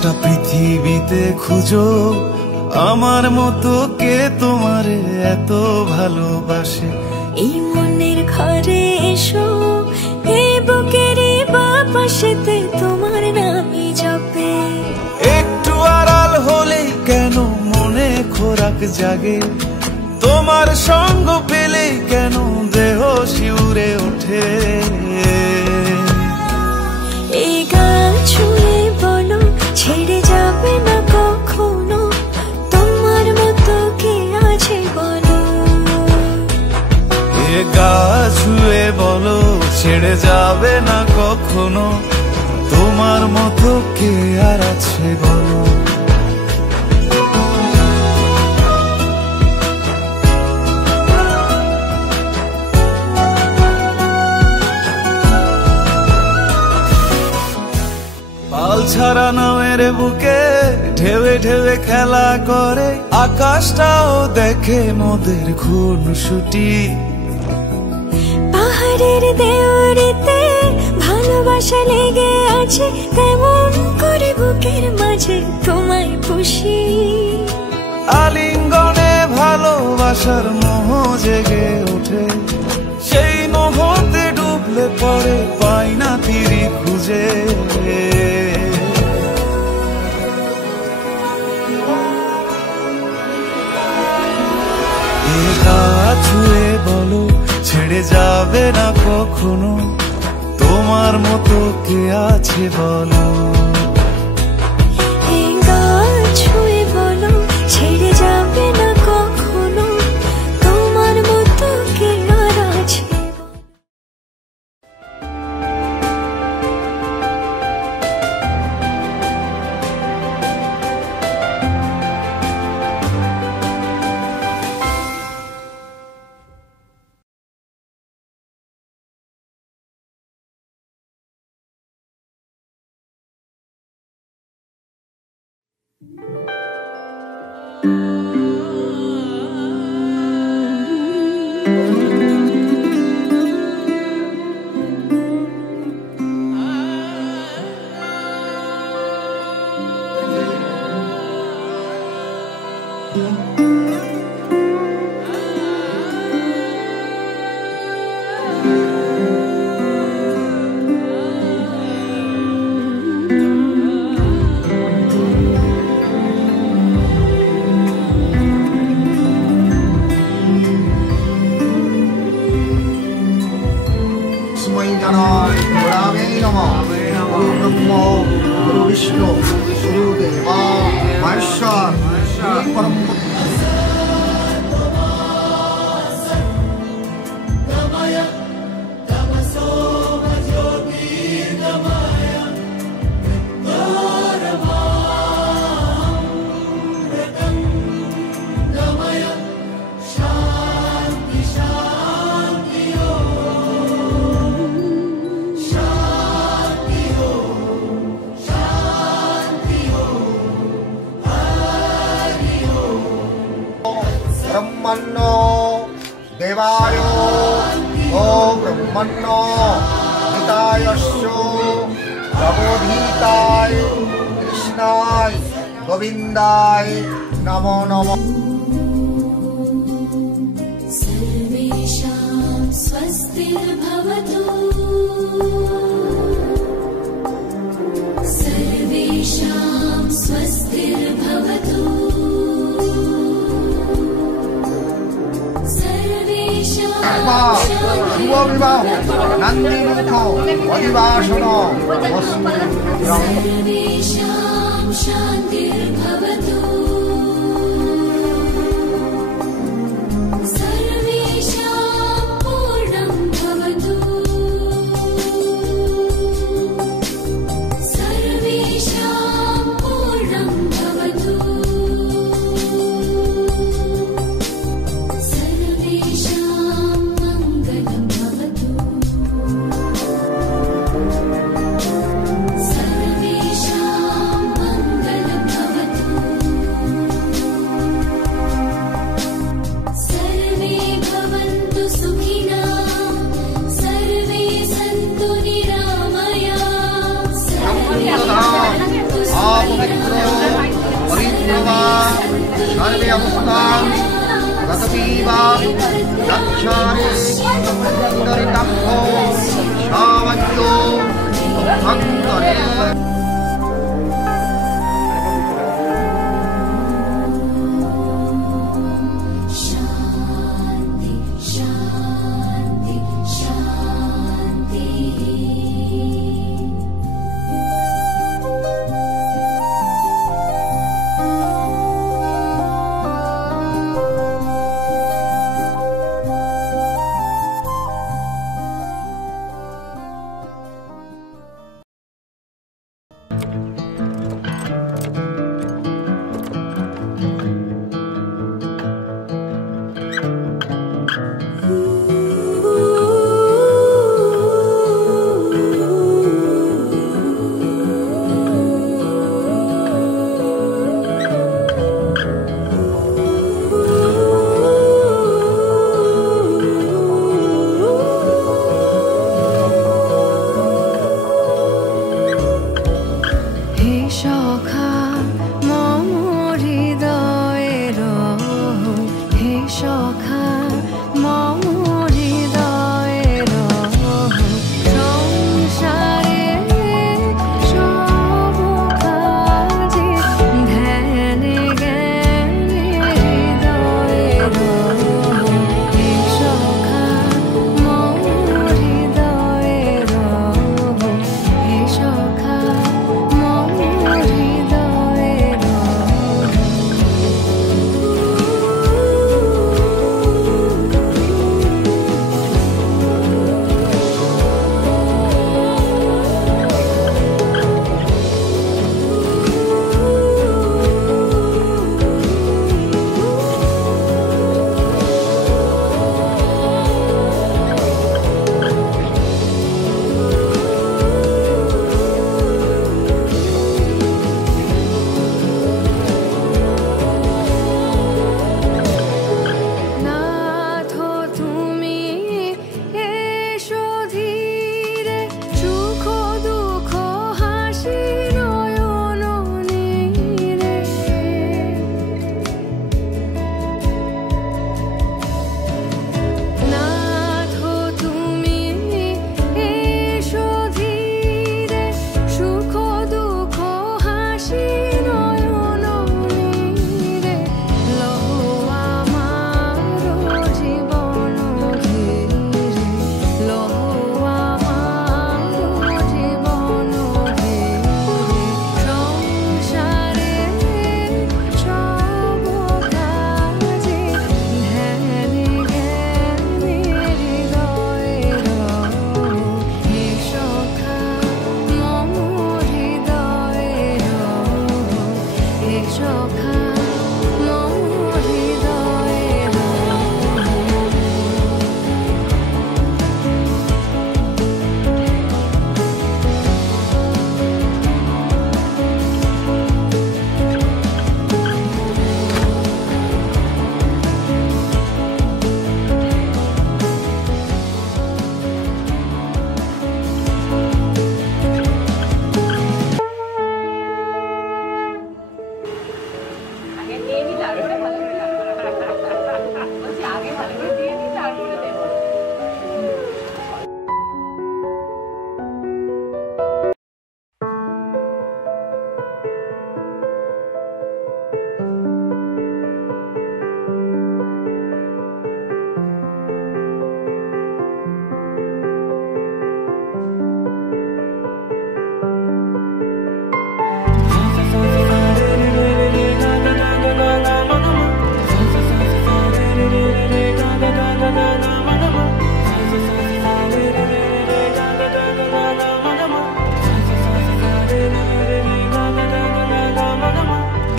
গোটা পৃথিবীতে খুঁজো আমার মতো কে তোমারে এত ভালোবাসে। এই মনের ঘরে এসো, এই বুকেরই বাপাশেতে তোমার নামই জপে। একটু আড়াল হলেই কেন মনে খোরাক জাগে, তোমার সঙ্গ পেলেই কেন দেহ শিউরে ওঠে। এই গান ছুঁয়ে বলো ছেড়ে যাবে না কখনো, তোমার মতো কে আছে বলো। এ গা ছুঁয়ে বলো ছেড়ে যাবে না কখনো, তোমার মতো কে আর আছে বলো। পাল ছাড়া নামের বুকে ঢেউে ঢেউে খেলা করে, আকাশটাও দেখে মোদের খুনসুটি। পাহাড়ের দেওয়ারিতে ভালোবাসা লেগে আছে, তেমন করে বুকের মাঝে তোমায় পুষি। আলিঙ্গনে ভালোবাসার মোহ জেগে ওঠে, সেই মোহতে ডুবলে পরে পাই না তীরি খুঁজে। এ গা ছুঁয়ে বলো ছেড়ে যাবে না কখনো, তোমার মতো কে আছে বলো। এই গান ছুঁয়ে বলো ছেড়ে যাবে না কখনো, তোমার মতো কে আর আছে। ब्रह्मण्यो देवायो ओ ब्रह्मण्यो हितायस्यो प्रबोधिताय कृष्णाय गोविन्दाय नमो नमः। सर्वेषां स्वस्तिर्भवतु, सर्वेषां स्वस्तिर्भवतु, शुभ विवाह नंदी मुख अधिवासन सर्वेषां शान्तिर्भवतु, सर्वेषां पूर्णं भवतु, सर्वेषां पूर्णं भवतु, सर्वेषां অবস্থান গতবিবা লক্ষারে সুন্দরিতাক্ষ সাবাক্য অন্তরে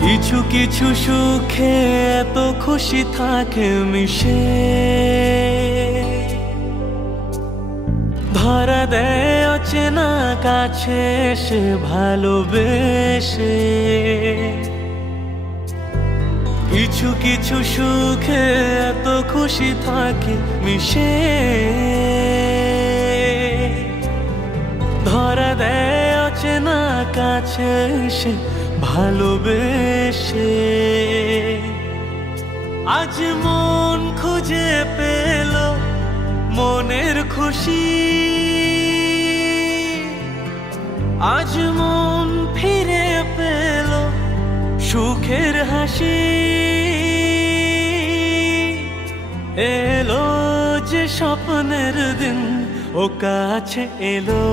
কিছু কিছু সুখে এত খুশি থাকে মিশে, ধরা দেয় অচেনা কাছে সে ভালোবেসে। কিছু কিছু সুখে এত খুশি থাকে মিশে, ধরা দেয় অচেনা কাছে সে ভালোবেসে। আজ মন খুঁজে পেল মনের খুশি, আজ মন ফিরে পেল সুখের হাসি। এলো যে স্বপ্নের দিন ও কাছে এলো,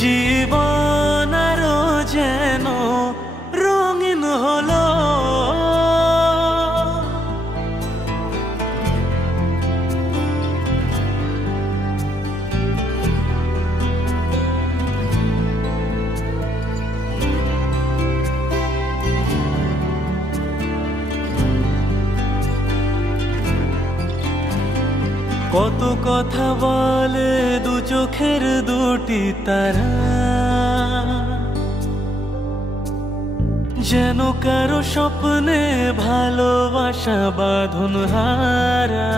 জীবন আরো যেন রঙিন হলো। কত কথা বলে দু চোখের দুটি তারা, যেন কারো স্বপ্নে ভালোবাসা বাঁধন হারা।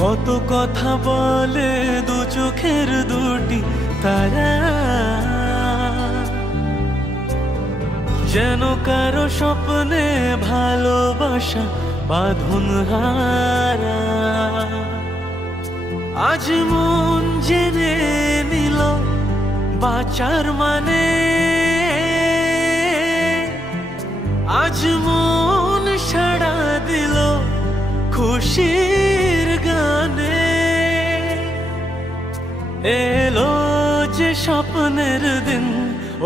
কত কথা বলে দু চোখের দুটি তারা, যেন কারো স্বপ্নে ভালোবাসা বাঁধন হারা। আজ মন জেনে নিল বাঁচার মানে, আজ মন সাড়া দিল খুশির গানে। এলো যে স্বপ্নের দিন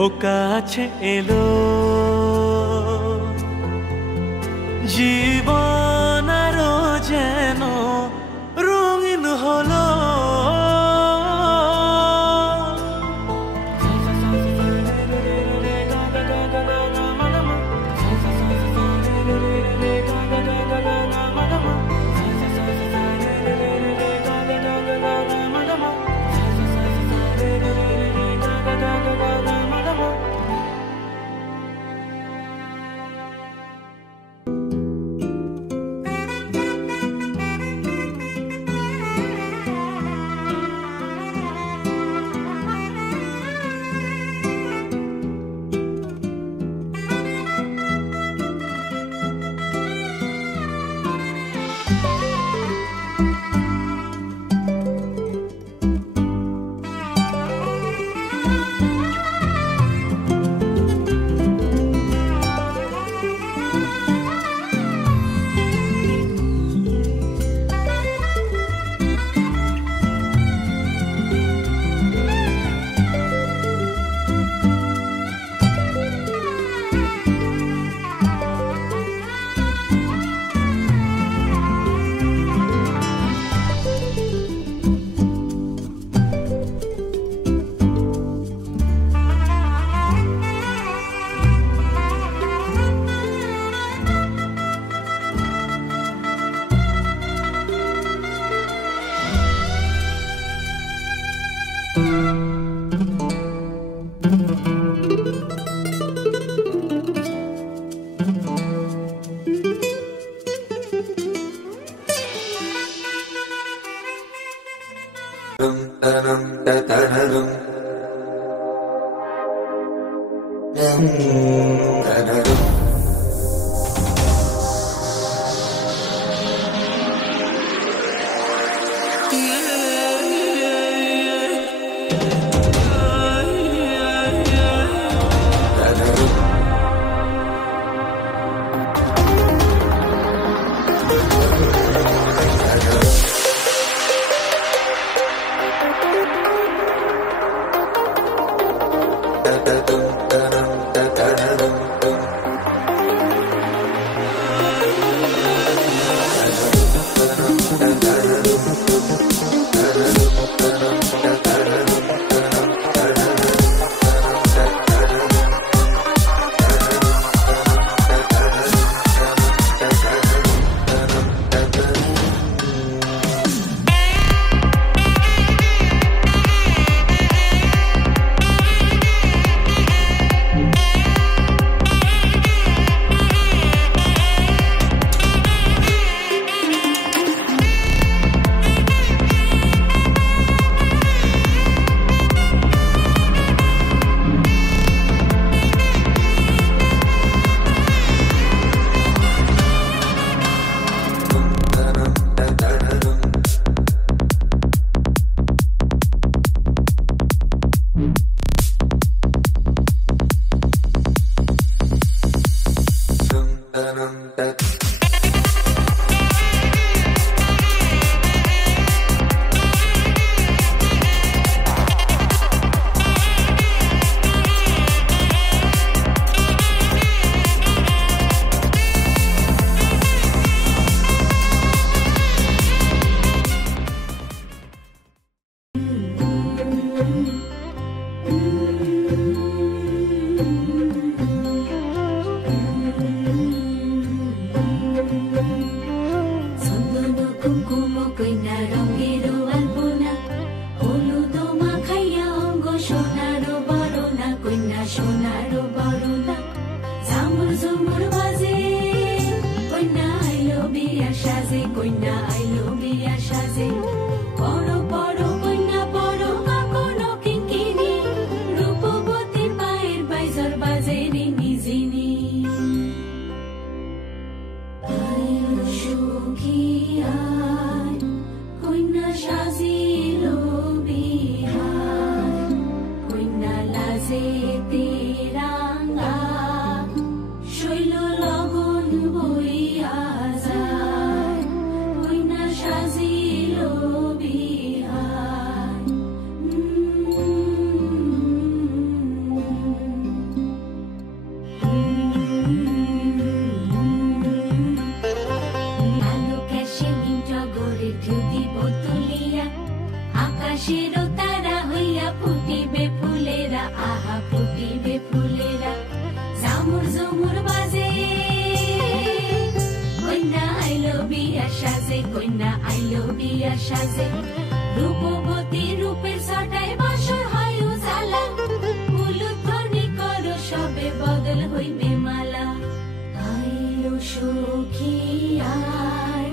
ও কাছে এলো, জীবন আরো যেন রঙিন হলো। কুমকুম কইনা রঙের আলপনা হলুদ মাখাইয়া অঙ্গ সোনার বরণা কইনা সোনার বরণা ঝামুর ঝুমুর বাজে কইনা আইলো বিয়া সাজে কইনা আইলো বিয়া সাজে বড় বড় কইনা বড় কাকনো কিঙ্কিনি রূপবতীর পায়ের বাইজর বাজে রিনি জিনি আইলো সুখী আয় কইনা সাজিলো বিহার কইনা লাজে তেরাঙ্গা শৈল লগন বইয়া যায় কইনা সাজিলো বিহার আলো ক্যাশে জগরে ঢেউ দিব তুলিয়া আকাশের তারা হইয়া ফুটিবে ফুলেরা আহা ফুটিবে ফুলেরা ঝামুর ঝুমুর বাজে কইনা আইলো বিয়া সাজে কইনা আইলো বিয়া সাজে রূপবতী রূপের ছটায় বাসর হয় উজালা উলুধ্বনি করো সবে বদল হইবে মালা আইলো সখী আয়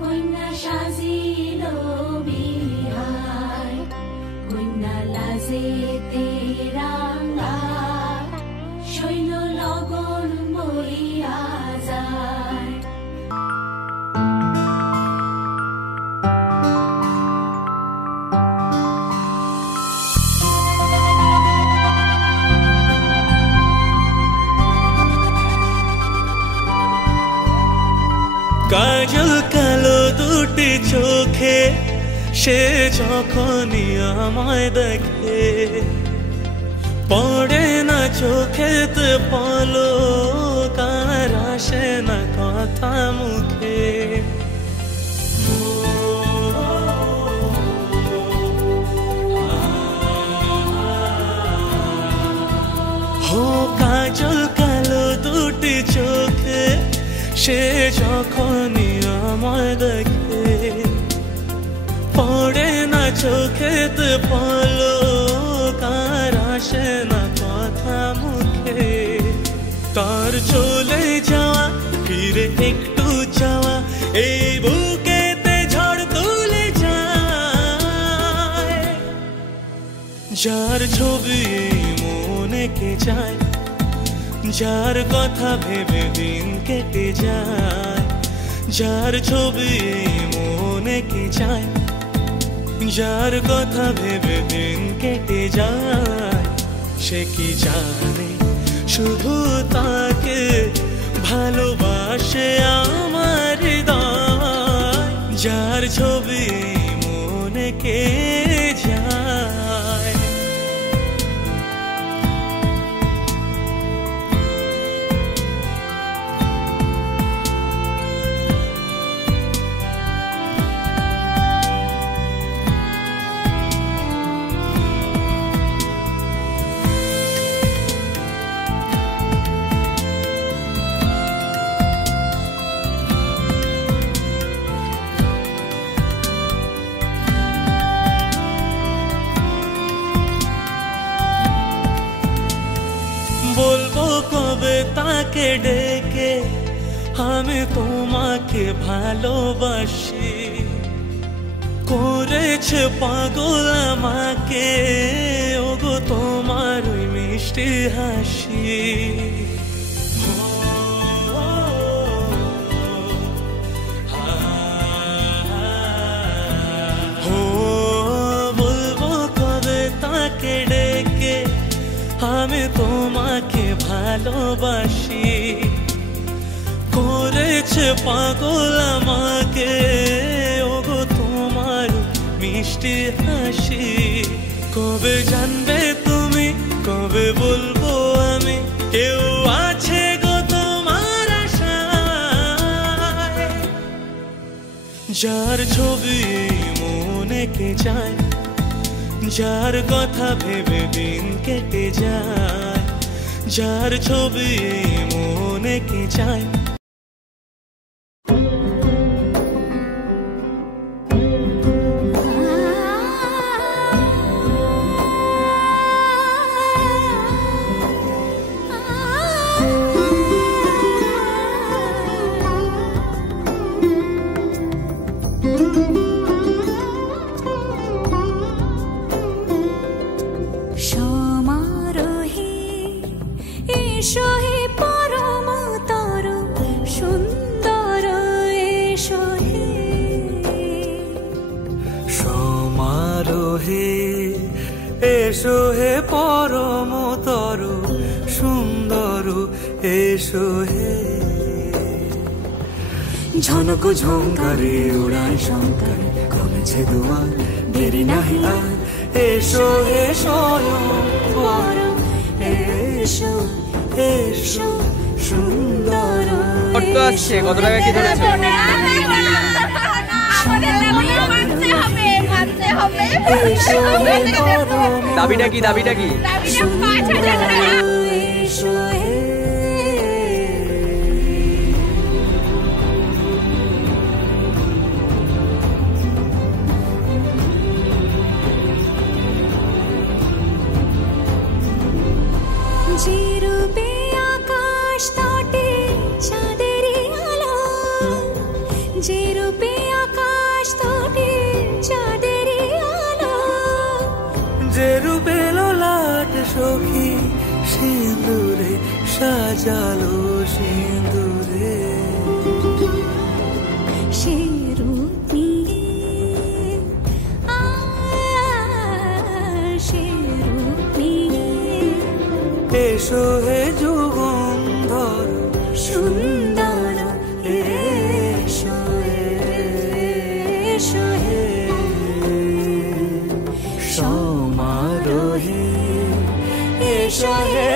কইনা সাজিলো বিহার কইনা লাজে তেরাঙ্গা শৈল লগন বইয়া যায় কাজল কালো দুটি চোখে সে যখনই আমায় দেখে পড়ে না চোখেতে পলক আর আসে না কথা মুখে হো কাজল কালো দুটি চোখে সে যখনই আমায় দেখে পড়ে না চোখেতে পলক আর আসে না কথা মুখে তার চলে যাওয়া ফিরে একটু যাওয়া এই বুকেতে ঝড় তুলে যায় যার ছবি মনে কে যায় যার কথা ভেবে দিন কেটে যায় যার ছবি মনে কে যায় যার কথা ভেবে দিন কেটে যায় সে কি জানে শুধু তাকে ভালোবাসে আমার হৃদয় যার ছবি মনে কে যায় বলবো কবে তাকে ডেকে আমি তোমাকে ভালোবাসি করেছে পাগল আমাকে ওগো তোমার ওই মিষ্টি হাসি বলবো কবে তাকে ডেকে আমি তোমাকে ভালোবাসি করেছে পাগল আমাকে ওগো তোমার মিষ্টি হাসি কবে জানবে তুমি কবে বলবো আমি কেউ আছে গো তোমার আশায় যার ছবি মনে কে যায় যার কথা ভেবে দিন কেটে যায় যার ছবি মনে কে যায় রে, এসো হে পরমতর সুন্দর, এসো হে। ঝনক ঝঙ্কারে উড়ায় শঙ্কার, কমেছে দুয়ার, দেরি নাহি আর, এসো হে স্বয়ং বর, এসো এসো সুন্দর। কত আসছে, কত টাকা কি ধরেছে? দাবিটা কি, দাবিটা কি? যে রূপে আকাশ তটে চাঁদেরই আলো, যে রূপে আকাশ তটে চাঁদেরই আলো, যে রূপে ললাট সখী সিঁদুরে সাজালো সিঁদুরে, সে রূপ নিয়ে সে রূপ নিয়ে এসো হে যুগন্ধর সুন্দর, এসো এসো হে সমারোহে, এসো হে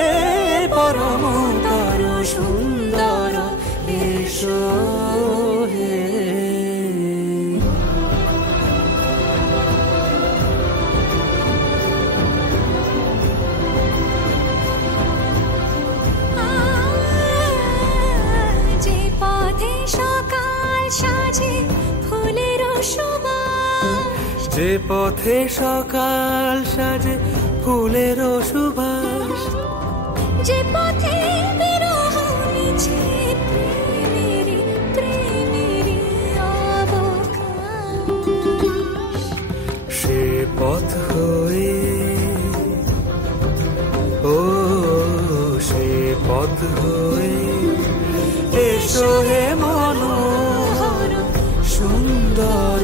পরমতর সুন্দর, এসো হে। যে পথে সকাল সাজে ফুলের সুবাস, যে পথে সকাল সাজে ফুলের সুবাস, যে পথে বিরহ মিছে প্রেমেরই প্রেমেরই অবকাশ, সে পথ হয়ে, ও সে পথ হয়ে, এসো হে মনোহর সুন্দর,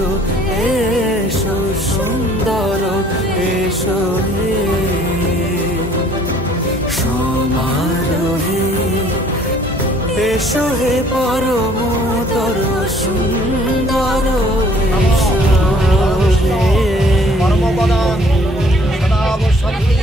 এসো সুন্দর, এসো হে সমারোহে, এসো হে পরমতর সুন্দর, এসো হে। পরমপদং সদাবসন্তি।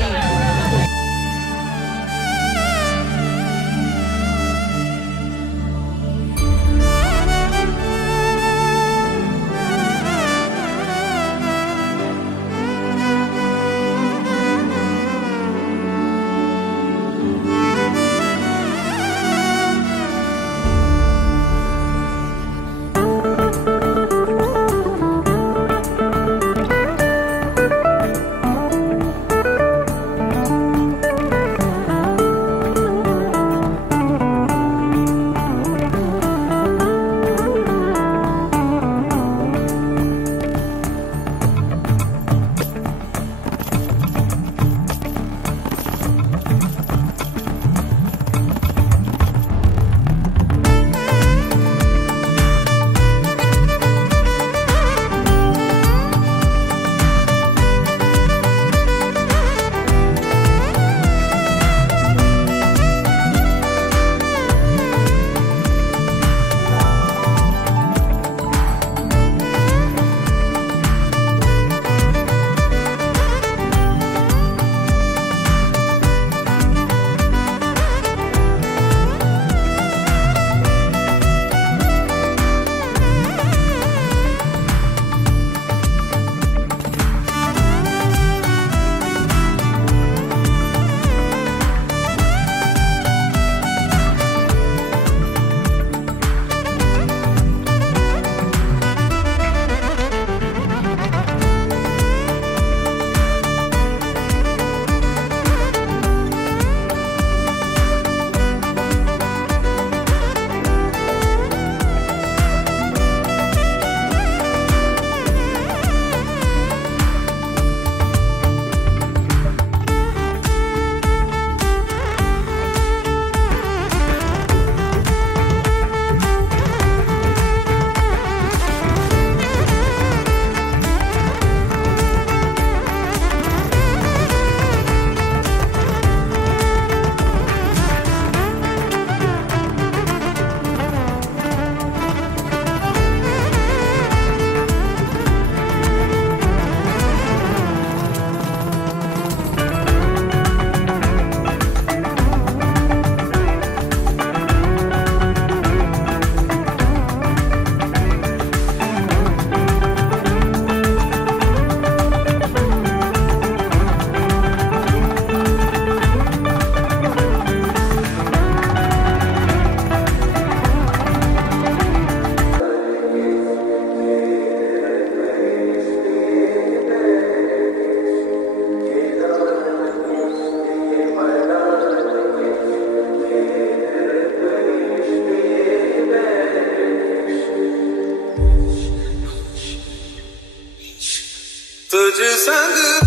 तुझ संग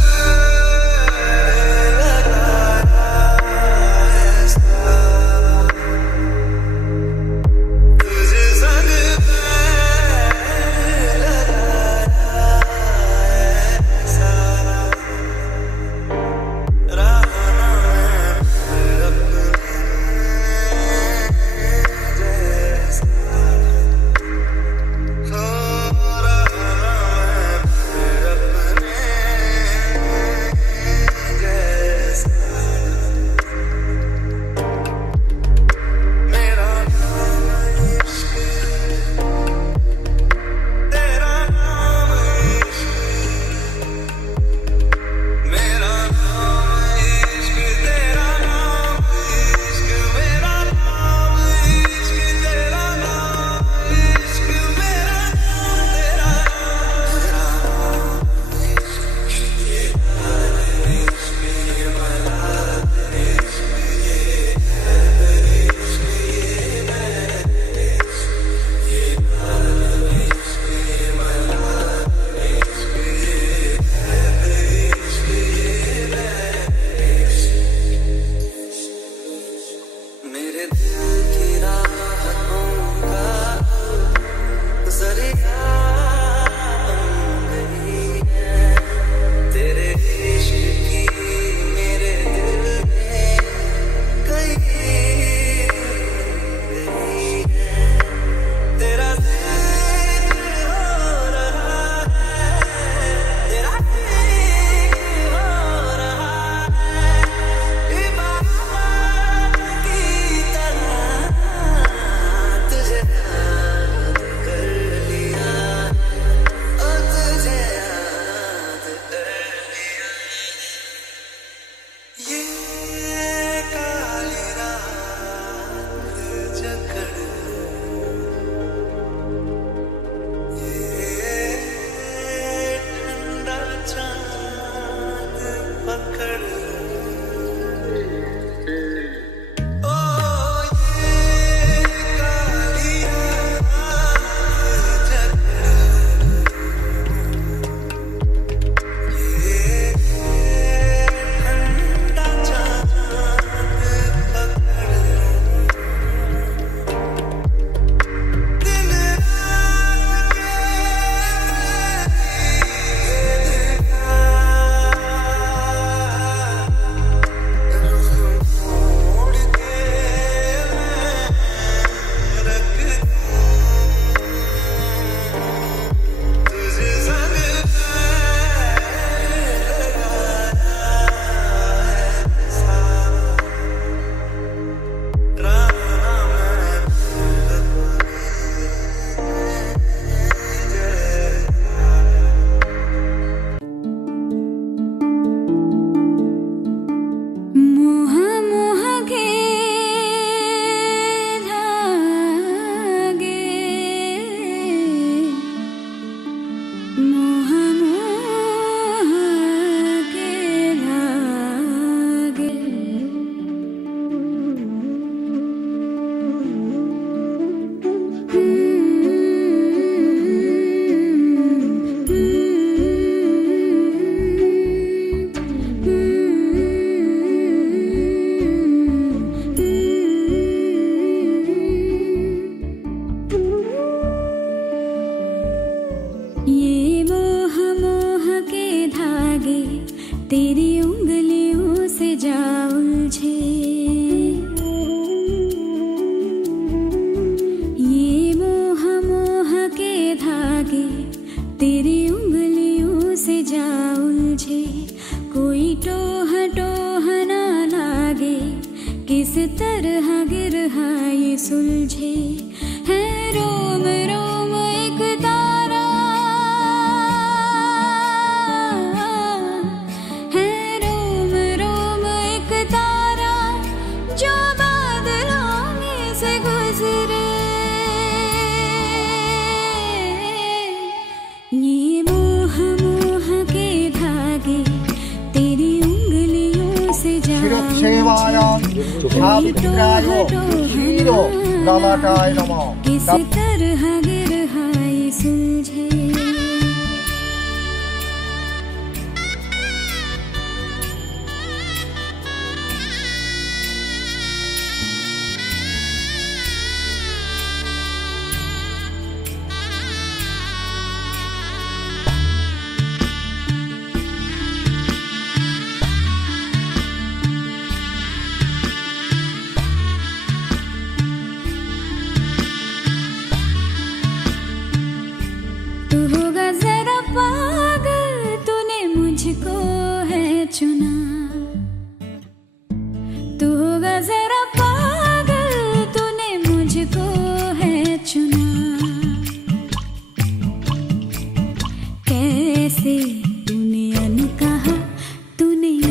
से तूने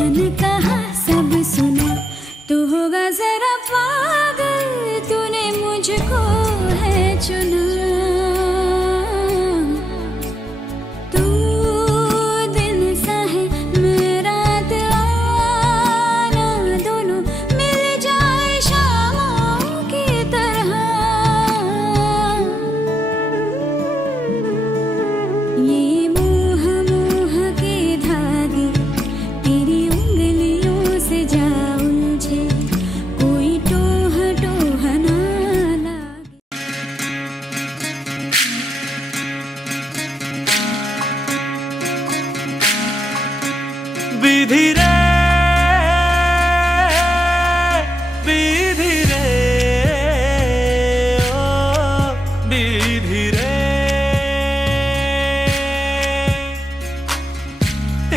अनकहा सब सुना। तू होगा जरा पागल, तूने मुझको है चुना। तू दिन सा है मेरा आना, दोनों मिल जाए शामों की तरह। ये मोह मोह के धागे तेरी उंगलियों से जा उलझे, कोई टोह टोह ना लागे। विधि रे विधि रे ओ विधि रे,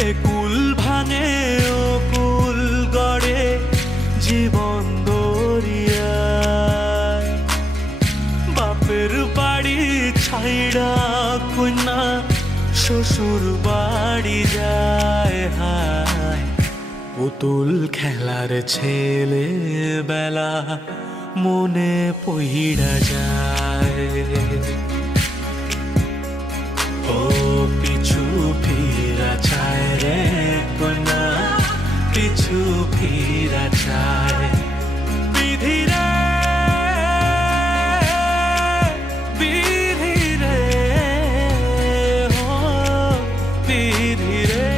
এ কুল ভাঙে ও কুল গড়ে জীবন দরিয়ায়। বাপের বাড়ি ছাইড়া কন্যা শ্বশুর বাড়ি যায়। হায় পুতুল খেলার ছেলে বেলা মনে পইড়া যায়। ও পিছু ফিরা চায় রে কন্যা, পিছু ফিরা চায়। বিধি রে বিধি রে ও বিধি রে,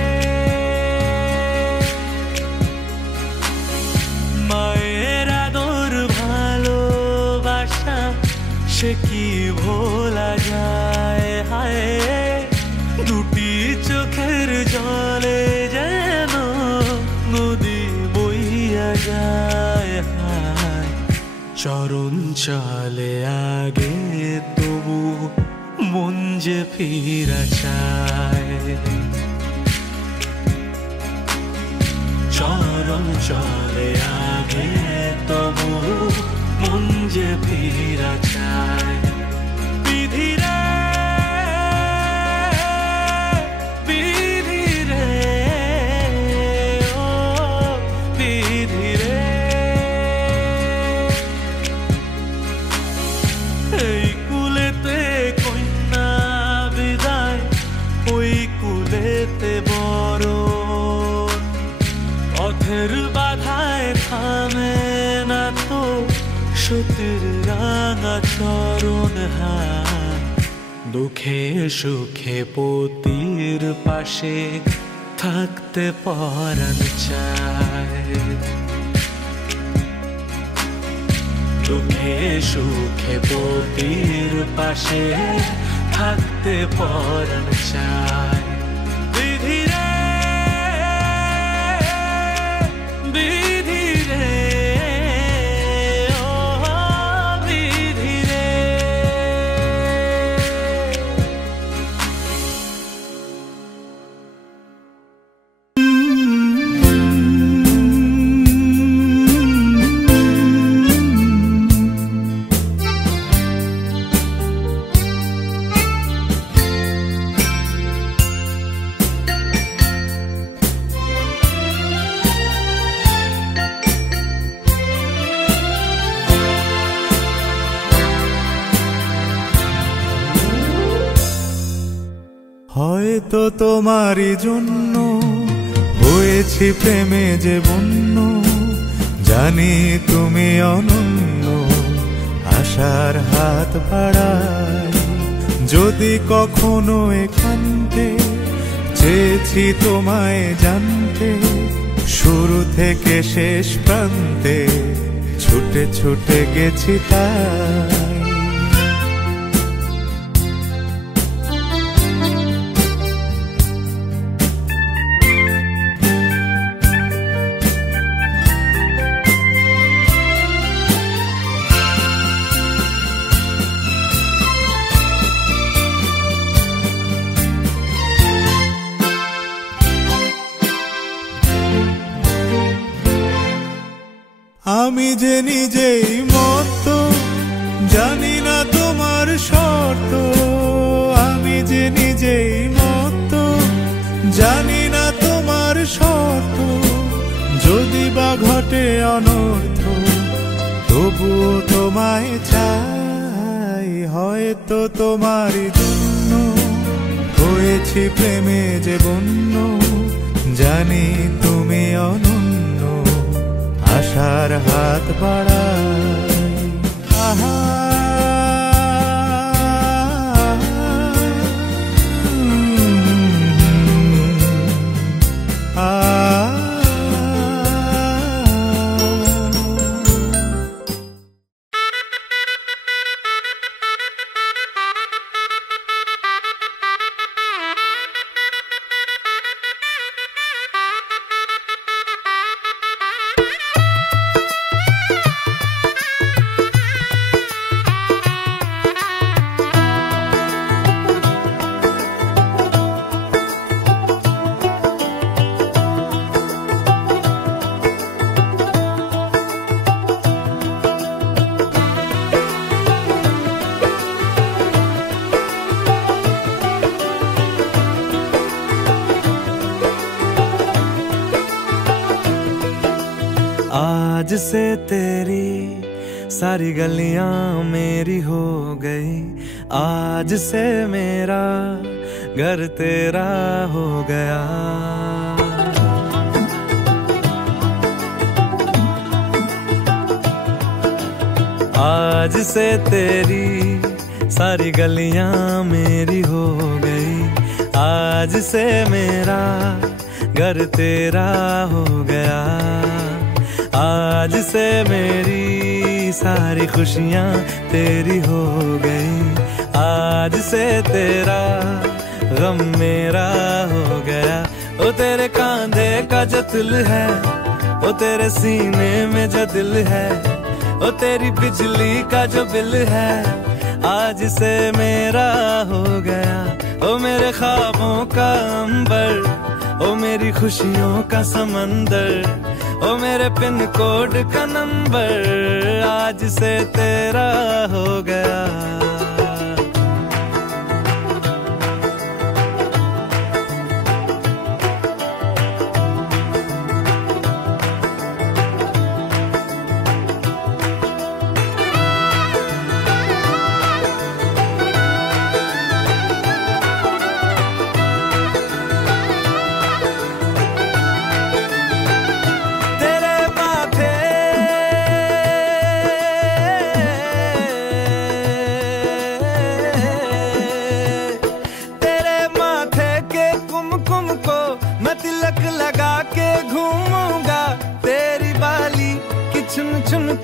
মায়ের আদর ভালোবাসা সে কি ভোলা যায়। হায় দুটি চোখের জলে যেন নদী বইয়া যায়। হায় চরণ চলে আগে তবু মন যে ফিরা চায়। চরণ চলে আগে তবু মন যে ফিরা চায়। বিধি রে বিধি রে ও বিধি রে, এই কুলেতে কন্যা বিদায়, ওই কুলেতে বড় পথের বাধায় থামে না তো সতীর রাঙা চরণ। হায় দুঃখে সুখে পতির পাশে থাকতে পরাণ চায়। দুঃখে সুখে পতির পাশে থাকতে পরাণ চায়। বিধি রে বিধি রে ও বিধি রে। হয়তো তোমারই জন্য হয়েছি প্রেমে যে বন্য, জানি তুমি অনন্য আশার হাত বাড়াই। যদি কখনো একান্তে চেয়েছি তোমায় জানতে, শুরু থেকে শেষ প্রান্তে ছুটে ছুটে গেছি তাই। আমি যে নিজেই মত, জানি না তোমার শর্ত। আমি যে নিজেই মত, ঘটে অনর্থ তবুও তোমায় চাই, হয়তো তোমারই জন্য হয়েছি প্রেমে যে বন্য, জানি তুমি অনন্য আশার হাত বাড়াই। আহা आज से तेरी सारी गलियां मेरी हो गई, आज से मेरा घर तेरा हो गया। आज से तेरी सारी गलियां मेरी हो गई, आज से मेरा घर तेरा हो गया। आज से मेरी सारी खुशियां तेरी हो गई, आज से तेरा गम मेरा हो गया। ओ तेरे कांधे का जो तिल है, ओ तेरे सीने में जो दिल है, ओ तेरी बिजली का जो बिल है, आज से मेरा हो गया। ओ मेरे ख्वाबों का अंबर, ओ मेरी खुशियों का समंदर, ओ मेरे पिन कोड का नंबर, आज से तेरा हो गया।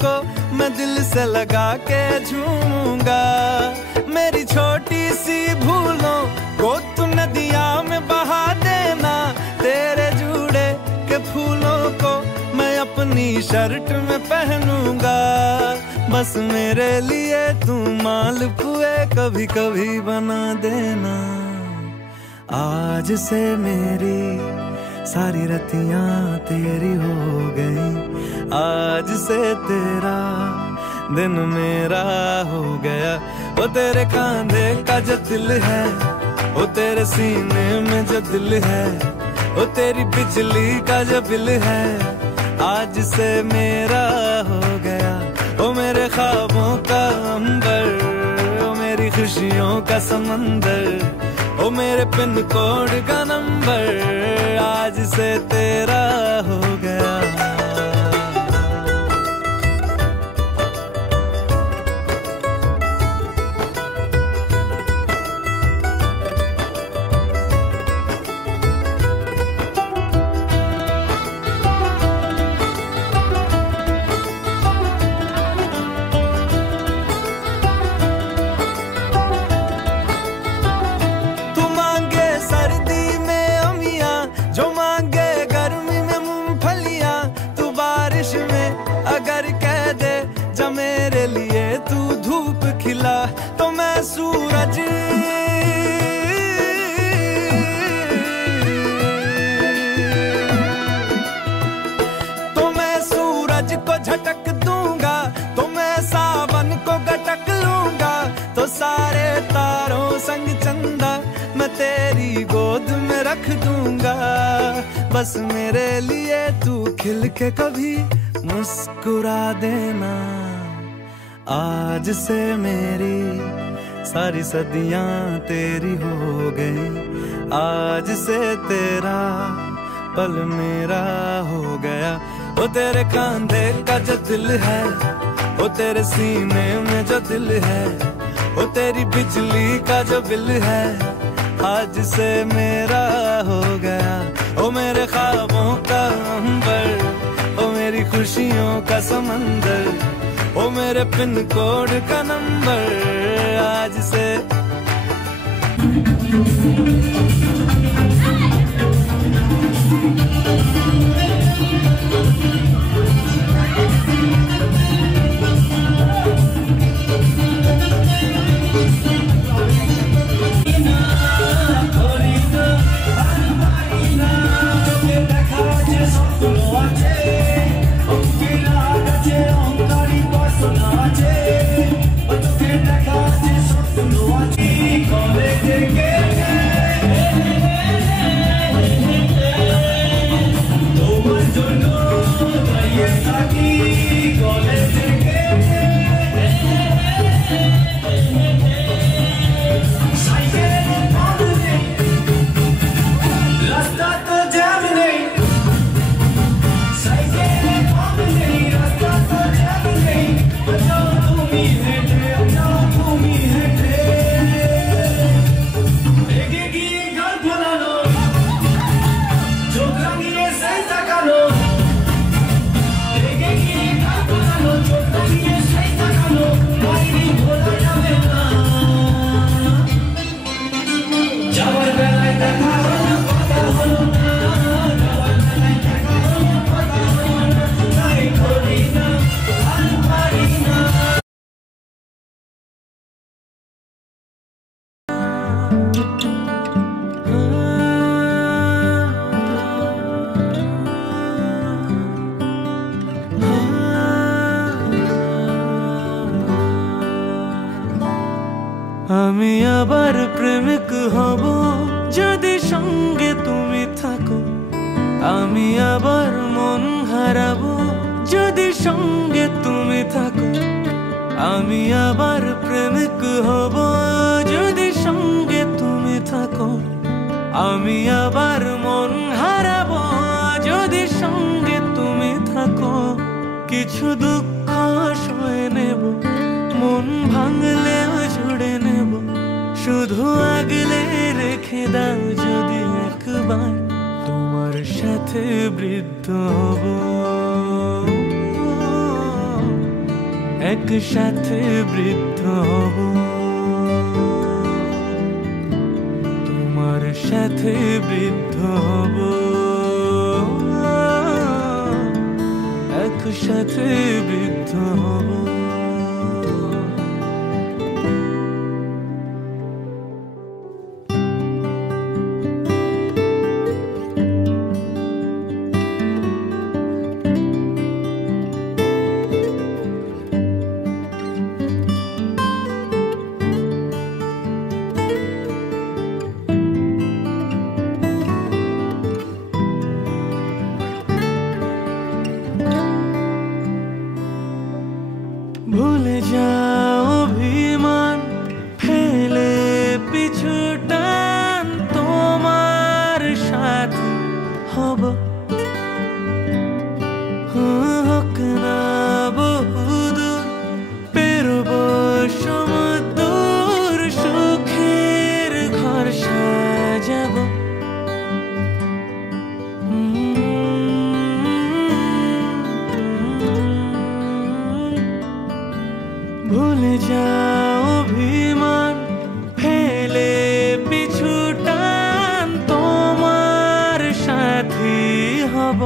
को मैं दिल से लगा के झूमूंगा। मेरी छोटी सी भूलों को तू नदिया में बहा देना, तेरे जुड़े के फूलों को मैं अपनी शर्ट में पहनूंगा। बस मेरे लिए तू मालपुए कभी कभी बना देना। आज से मेरी सारी रतियां तेरी हो गई, आज से तेरा दिन मेरा हो गया। ओ तेरे कांधे का जो दिल है, ओ तेरे सीने में जो दिल है, ओ तेरी बिजली का जो बिल है, आज से मेरा हो गया। ओ मेरे ख्वाबों का अंबर, ओ मेरी खुशियों का समंदर, ओ मेरे पिन कोड का नंबर, आज से तेरा हो गया। तो मैं सूरज को झटक दूंगा, तो मैं सावन को गटक लूंगा। तो सारे तारों संग चंदा मैं तेरी गोद में रख दूंगा। बस मेरे लिए तू खिल के कभी मुस्कुरा देना। आज से मेरी सारी सदियां तेरी हो गई, आज से तेरा पल मेरा हो गया। वो तेरे कांधे का जो दिल है, वो तेरे सीने में जो दिल है, वो तेरी बिजली का जो बिल है, आज से मेरा हो गया। ओ मेरे ख्वाबों का अंबर, ओ मेरी खुशियों का समंदर, ओ मेरे पिन कोड का नंबर, आज से আমি আবার প্রেমিক হব যদি সঙ্গে তুমি থাকো। আমি আবার মন হারাবো যদি সঙ্গে তুমি থাকো। আমি আবার প্রেমিক হব যদি সঙ্গে তুমি থাকো। আমি আবার মন হারাবো যদি সঙ্গে তুমি থাকো। কিছু দুঃখ সয়ে নেব, মন ভাঙলেও জুড়ে নেব, শুধু আগলে রেখে দাও যদি একবার তোমার সাথে বৃদ্ধ হব। একসাথে বৃদ্ধ হব, তোমার সাথে বৃদ্ধ হব, একসাথে বৃদ্ধ হব। ভুলে যাও অভিমান, ফেলে পিছু টান, তোমার সাথে হব। হোক না বহুদূর, পেরোব সমুদ্র, সুখের ঘর সাজাব। ভুলে যাও অভিমান, ফেলে পিছু টান, তোমার সাথী হব।